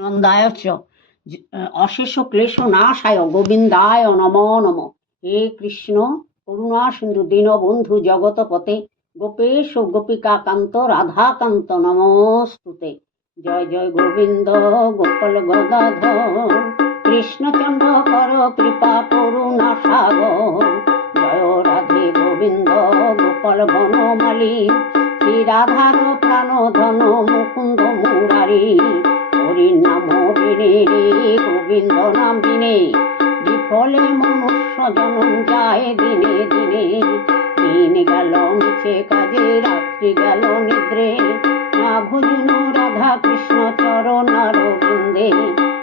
নন্দায় চ অশেষ ক্লেশ নাশায় গোবিন্দায় নমো নমঃ। হে কৃষ্ণ করুণা সিন্ধু দীনবন্ধু জগৎপতে গোপেশ গোপিকাকান্ত রাধাকান্ত নমস্তুতে। জয় জয় গোবিন্দ গোপাল গদাধর কৃষ্ণচন্দ্র কর কৃপা করুণা সাগর। জয় রাধে গোবিন্দ গোপাল বনমালী শ্রী রাধার প্রাণ ধন মুকুন্দ মুরারি। হরির নাম বিনে রে গোবিন্দ নাম বিনে বিফলে মনুষ্য জনম যায় দিনে দিনে। দিন গেল মিছে কাজে রাত্রি গেল নিদ্রে না ভজন রাধা কৃষ্ণ চরণার বৃন্দে।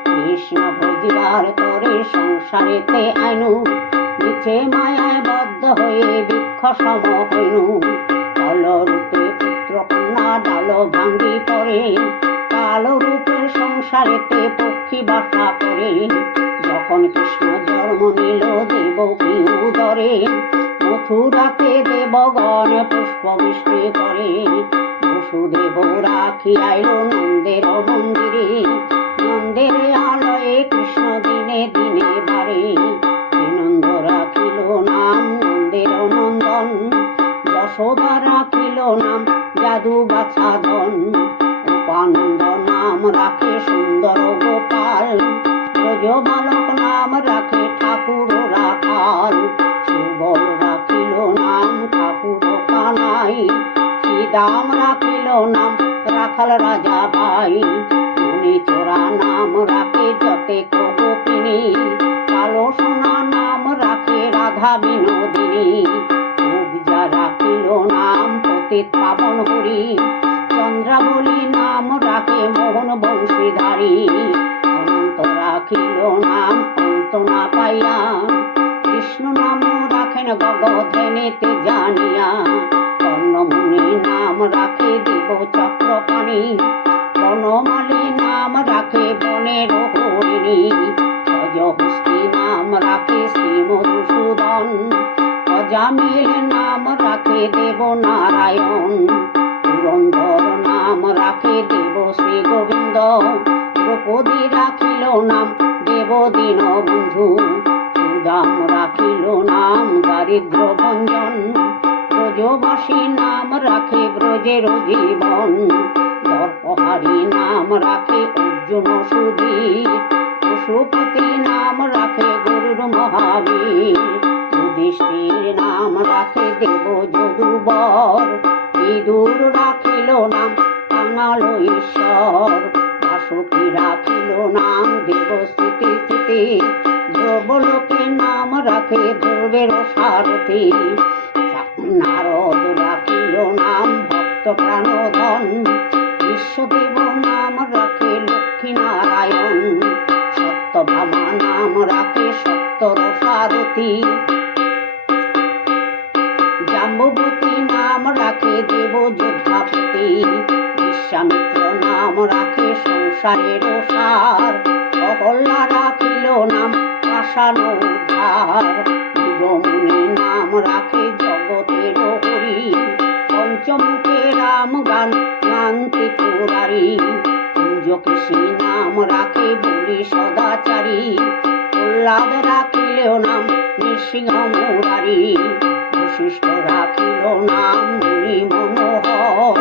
কৃষ্ণ ভজিবার তরে সংসারেতে আইনু মিছে মায়ায় বদ্ধ হয়ে বৃক্ষ সম হইনু। ফলরূপে পুত্র কন্যা ডাল ভাঙ্গি পড়ে কালো রূপের সংসারেতে পক্ষী বাসা করে। যখন কৃষ্ণ জন্ম নিল দেবকী উদরে মথুরাতে দেবগণ পুষ্প বৃষ্টি করে। বসুদেব রাখি আইল নন্দের মন্দিরে নন্দের আলয়ে কৃষ্ণ দিনে দিনে বাড়ে। নন্দ রাখিল নাম নন্দের নন্দন যশোদা রাখিল নাম যাদু বাছাধন। উপানন্দ নাম রাখে সুন্দর গোপাল ব্রজ বালক নাম রাখে ঠাকুর রাখাল। সুবল রাখিল নাম ঠাকুর কানাই শ্রীদাম রাখিল নাম রাখাল রাজা ভাই। মণি চোরা নাম রাখে যতে গোপিনী কালো সোনা নাম রাখে রাধা বিনোদিনী। উপজা রাখিল নাম পতিত পাবন হরি চন্দ্রাবলী নাম রাখে মোহন বংশীধারী। অনন্ত রাখিল নাম অন্ত না পাইয়া কৃষ্ণ নাম রাখেন গগধেনেতে জানিয়া। কর্ণমুনি নাম রাখে দেব চক্রপাণি বনমালী নাম রাখে বনের হরিণী। অজহস্তি নাম রাখে শ্রী মধুসূদন অজামিল নাম রাখে দেব নারায়ণ। পুরন্দর নাম রাখে দেব শ্রী গোবিন্দ দ্রৌপদী রাখিল নাম দেব দীন বন্ধু। সুদাম রাখিল নাম দারিদ্র ভঞ্জন ব্রজবাসী নাম রাখে ব্রজের জীবন। দর্পহারী নাম রাখে অর্জুন সুধীর পশুপতি নাম রাখে গরুর মহাবীর। যুধিষ্ঠির নাম রাখে দেব যদুবর বিদুর রাখিল নাম কাঙাল ঈশ্বর। বাসুকী রাখিল নাম দেব স্মৃতি স্মৃতি ধ্রুবলোকে নাম রাখে ধ্রুবের সারথি। নারদ রাখিল নাম ভক্ত প্রাণধন বিশ্বদেব নাম রাখে লক্ষ্মী নারায়ণ। সত্যভামা নাম রাখে সত্যর সারথি। জাম্বুবতী নাম রাখে দেব যোদ্ধাপতি। বিশ্বামিত্র নাম রাখে সংসারের সার। অহল্যা রাখিল নাম পাষাণ উদ্ধার। যুগমুনি নাম রাখে জগতের হরি পঞ্চমুখে রাম গান গান্তি পুরারি। কুঞ্জকেশী নাম রাখে বলি সদাচারী। প্রহ্লাদ রাখিল নাম নৃসিংহ মুরারি। বশিষ্ঠ রাখিল নাম মুনি মনোহর।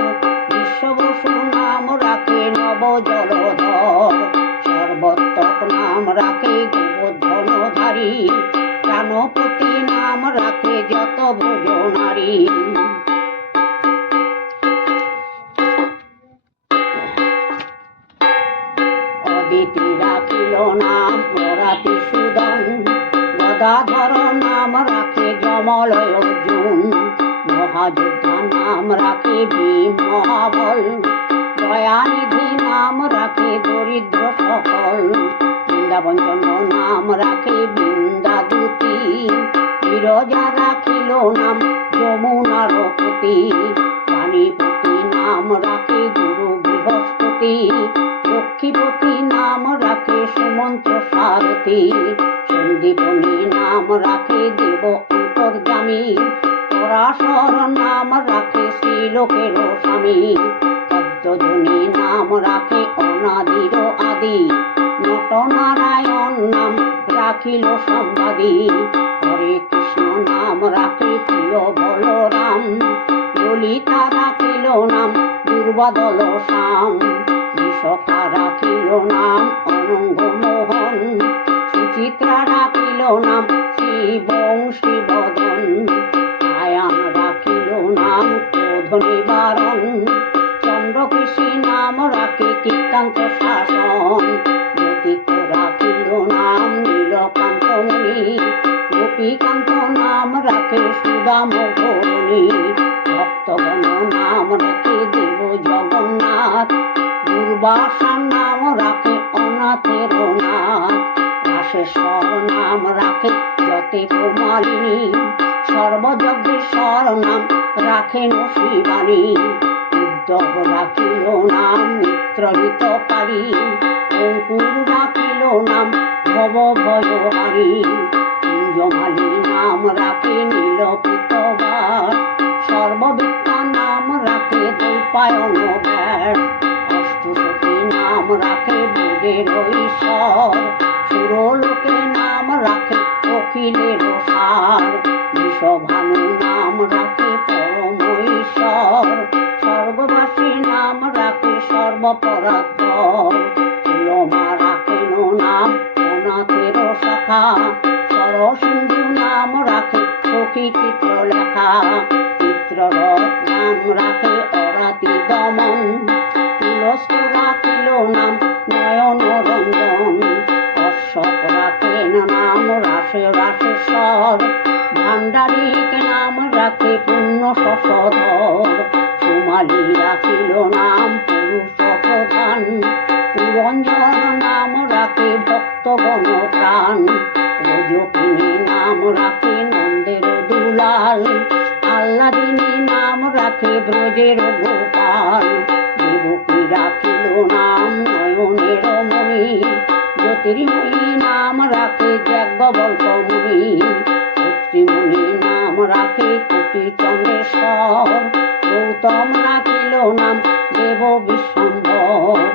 বিশ্ববসু নাম রাখে নব জলধর। সর্বত্তক নাম রাখে গোবর্ধনধারী। প্রাণপতি নাম রাখে যত ভোজনারী। অদিতি রাখিল নাম মরাতি সুদন। গদাধর নাম রাখে যমলয় অর্জুন। মহাযোদ্ধা নাম রাখে ভীম মহাবল। দয়ানিধি নাম রাখে দরিদ্র সকল। বৃন্দাবঞ্চন নাম রাখে বৃন্দাদূতি। বিরজা রাখিল নাম যমুনার পতি। পানিপতি নাম রাখে গুরু বৃহস্পতি। লক্ষ্মীপতি নাম রাখে সুমন্ত্র সারথি। সন্দীপনী নাম রাখে দেব অন্তর্যামী। পরাশর নাম রাখে শ্রীলোকের স্বামী। নিত্যজনী নাম রাখে অনাদির আদি, নটনারায়ণ নাম রাখিল সম্বাদী। হরে কৃষ্ণ নাম রাখে প্রিয় বলরাম, ললিতা রাখিল নাম দুর্বাদল শ্যাম, বিশাখা রাখিল নাম অনঙ্গ মোহন, সুচিত্রা রাখিল নাম শ্রীবংশী বদন, আয়ান রাখিল নাম ক্রোধ নিবারণ, চন্দ্রকেশী নাম রাখে কীর্তান্ত শাসন, জ্যোতিক রাখিল নাম নীলকান্ত মুনি, গোপীকান্ত নাম রাখে সুদাম ঘরণী, ভক্তগণ নাম রাখে দেব জগন্নাথ, দুর্বাসার নাম রাখে অনাথের নাথ, রাশেশ্বর নাম রাখে যতে কোমালিনী, সর্বযজ্ঞেশ্বর নাম রাখেন শিবানী, উদ্ধব রাখিল নাম মিত্রহিতকারী, অঙ্কুর রাখিল নাম ভব ভয়হারী, কুঞ্জমালী নাম রাখে নীলপিতবাস, সর্ববিদ্যা নাম রাখে দ্বৈপায়ন ব্যাস, অষ্টসতী নাম রাখে ব্রজের ঈশ্বর, সুরলোকে নাম রাখে অখিলের সার, বিষভানু নাম রাখে পরম ঈশ্বর, স্বর্গবাসী নাম রাখে সর্বপরাৎপর, তুলমা রাখেন নাম অনাথের সখা, সরসিন্ধু নাম রাখে সখী চিত্রলেখা, চিত্ররথ নাম রাখে অরাতি দমন, তুলস্ক রাখিল নাম নয়ন রঞ্জন, অশ্বক রাখেন নাম রাশে রাশেশ্বর, ভাণ্ডারিক নাম রাখে পুণ্য শশধর, সুমালী রাখিল নাম পুরুষ প্রধান, পুরঞ্জন নাম রাখে ভক্তগণ প্রাণ, রজকিনী নাম রাখে নন্দের দুলাল, আল্লাদিনী নাম রাখে ব্রজের গোপাল, দেবকী রাখিল নাম নয়নের মণি, জ্যোতির্ময়ী নাম রাখে যাজ্ঞবল্ক মুনি, অত্রিমুনি নাম রাখে কোটি চন্দ্রেশ্বর, গৌতম রাখিল নাম দেব বিশ্বম্ভর।